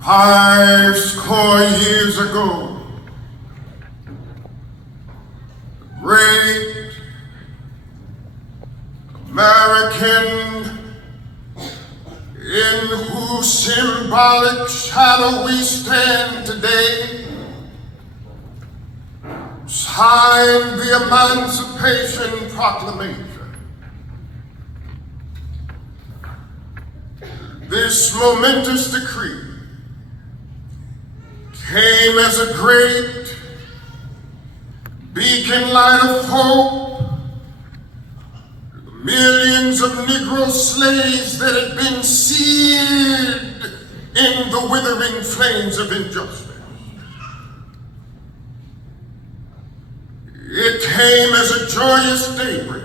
50 years ago, great American, in whose symbolic shadow we stand today, signed the Emancipation Proclamation. This momentous decree came as a great beacon light of hope to the millions of Negro slaves that had been seared in the withering flames of injustice. It came as a joyous daybreak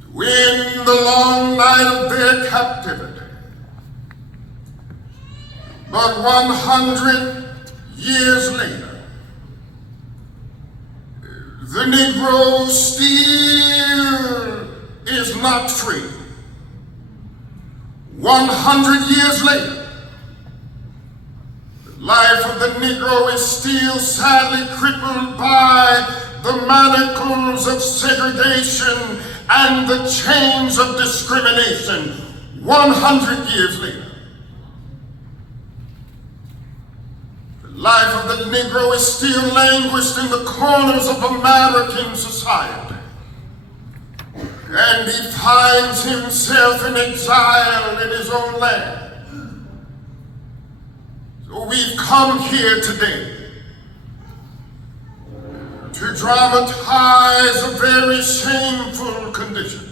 to end the long night of their captivity. But 100 years later, the Negro still is not free. 100 years later, the life of the Negro is still sadly crippled by the manacles of segregation and the chains of discrimination. 100 years later, the life of the Negro is still languished in the corners of American society, and he finds himself in exile in his own land. So we've come here today to dramatize a very shameful condition.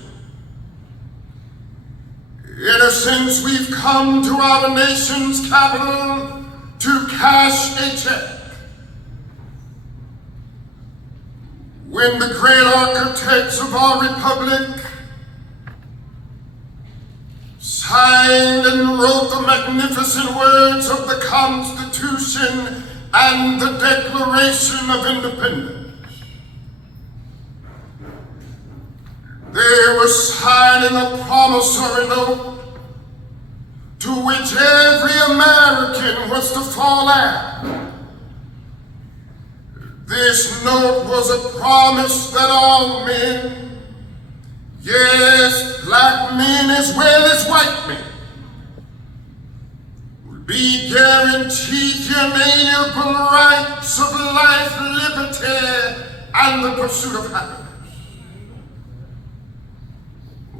In a sense, we've come to our nation's capital to cash a check. When the great architects of our republic signed and wrote the magnificent words of the Constitution and the Declaration of Independence, they were signing a promissory note to which every American was to fall at. This note was a promise that all men, yes, black men as well as white men, would be guaranteed the inalienable rights of life, liberty, and the pursuit of happiness.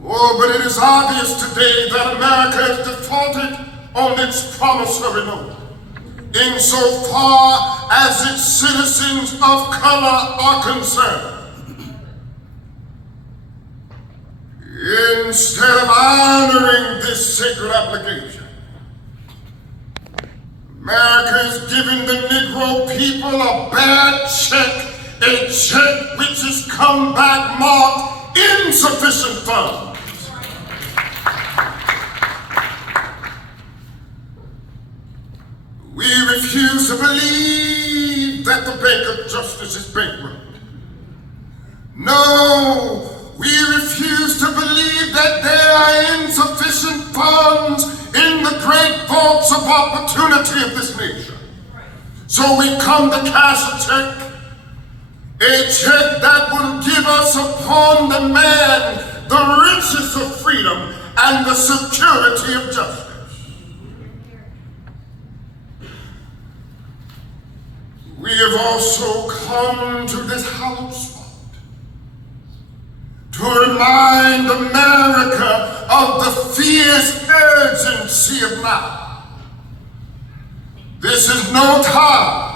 Oh, but it is obvious today that America has defaulted on its promissory note insofar as its citizens of color are concerned. Instead of honoring this sacred obligation, America is giving the Negro people a bad check, a check which has come back marked insufficient funds. We refuse to believe that the Bank of Justice is bankrupt. No, we refuse to believe that there are insufficient funds in the great vaults of opportunity of this nation. So we come to cash a check that will give us upon demand the riches of freedom and the security of justice. We have also come to this hallowed spot to remind America of the fierce urgency of now. This is no time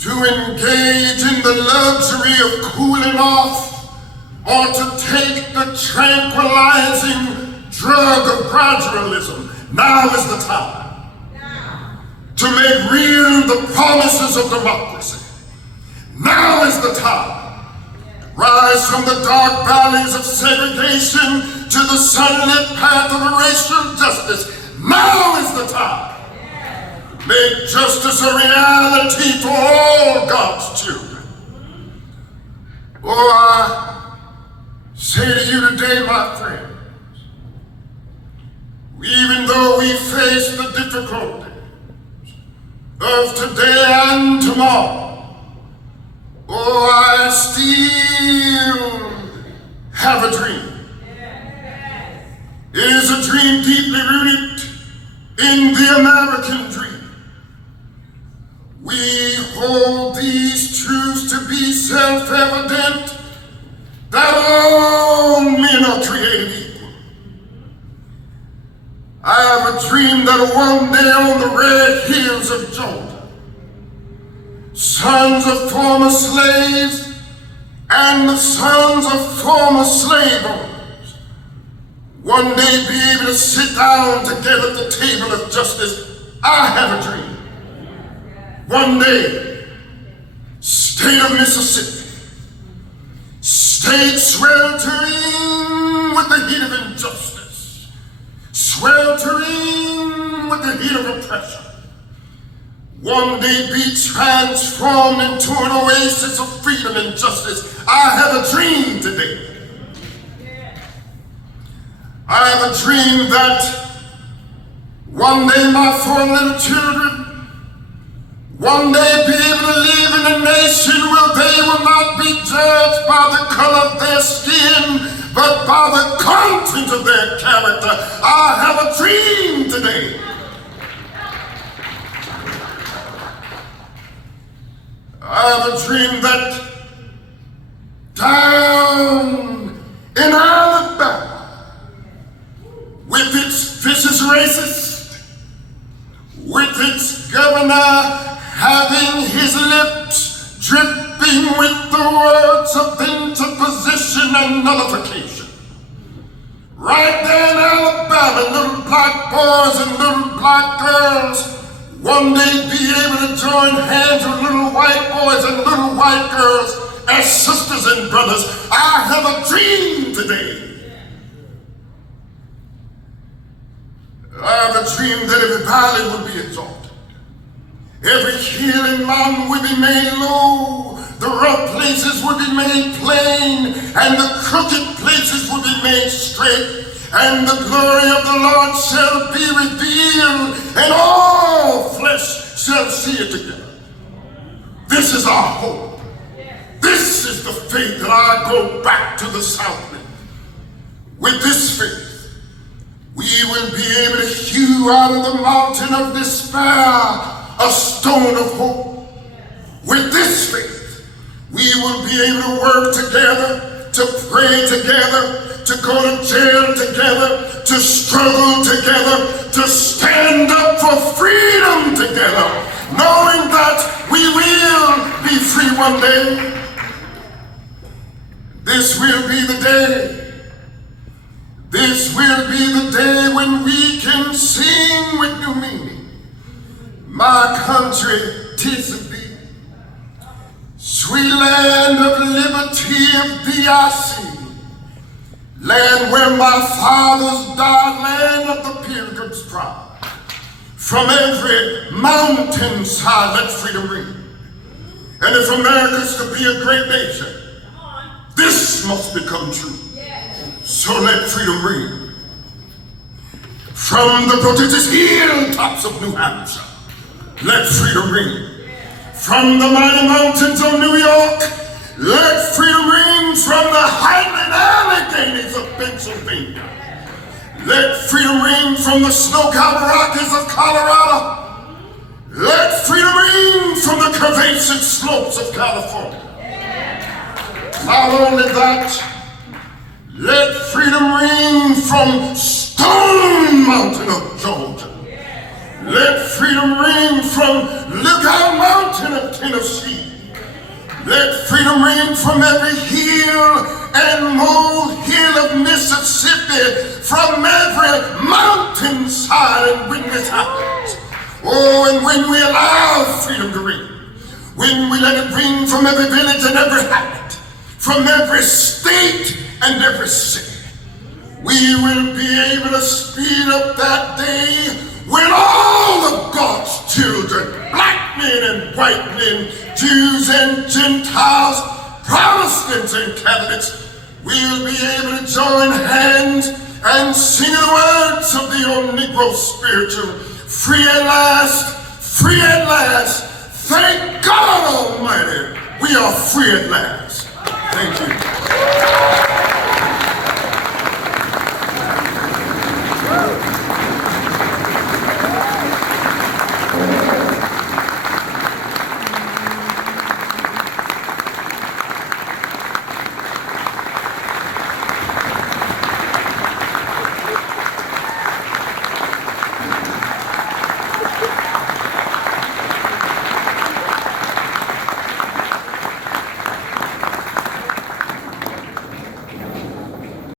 to engage in the luxury of cooling off or to take the tranquilizing drug of gradualism. Now is the time to make real the promises of democracy. Now is the time to rise from the dark valleys of segregation to the sunlit path of racial justice. Now is the time to make justice a reality for all God's children. Oh, I say to you today, my friends, even though we we face the difficulties of today and tomorrow, oh, I still have a dream. It is a dream deeply rooted in the American dream. We hold these truths to be self-evident, that all men are created equal. I have a dream that one day on the red hills of Georgia, sons of former slaves and the sons of former slave owners one day be able to sit down together at the table of justice. I have a dream. One day, state of Mississippi, state sweltering with the heat of injustice, sweltering with the heat of oppression, one day be transformed into an oasis of freedom and justice. I have a dream today. I have a dream that one day my four little children one day be able to live in a nation where they will not be judged by the color of their skin, but by the content of their character. I have a dream today. I have a dream that down in Alabama, with its vicious racist, with its governor having his lips dripping with the words of interposition and nullification. Right there in Alabama, little black boys and little black girls one day be able to join hands with little white boys and little white girls as sisters and brothers. I have a dream today. I have a dream that every valley will be exalted. Every hill and mountain will be made low, the rough places will be made plain, and the crooked places will be made straight, and the glory of the Lord shall be revealed, and all flesh shall see it together. This is our hope. This is the faith that I go back to the South with. With this faith, we will be able to hew out of the mountain of despair a stone of hope. With this faith, we will be able to work together, to pray together, to go to jail together, to struggle together, to stand up for freedom together, knowing that we will be free one day. This will be the day. This will be the day when we can sing with new meaning. My country, 'tis of thee, sweet land of liberty, of thee I see, land where my fathers died, land of the pilgrim's pride. From every mountainside let freedom ring. And if America's to be a great nation, this must become true. So let freedom ring. From the prodigious hilltops of New Hampshire, let freedom ring. From the mighty mountains of New York, let freedom ring. From the highland Alleghenies of Pennsylvania, let freedom ring. From the snow-covered Rockies of Colorado, let freedom ring. From the curvaceous slopes of California. Not only that, let freedom ring from Stone Mountain of Georgia. Let freedom ring from Lookout Mountain of Tennessee. Let freedom ring from every hill and molehill of Mississippi, from every mountainside, and when this happens, oh, and when we allow freedom to ring, when we let it ring from every village and every hamlet, from every state and every city, we will be able to speed up that day when all of God's children, black men and white men, Jews and Gentiles, Protestants and Catholics, will be able to join hands and singing words of the old Negro spiritual, free at last, free at last. Thank God Almighty, we are free at last.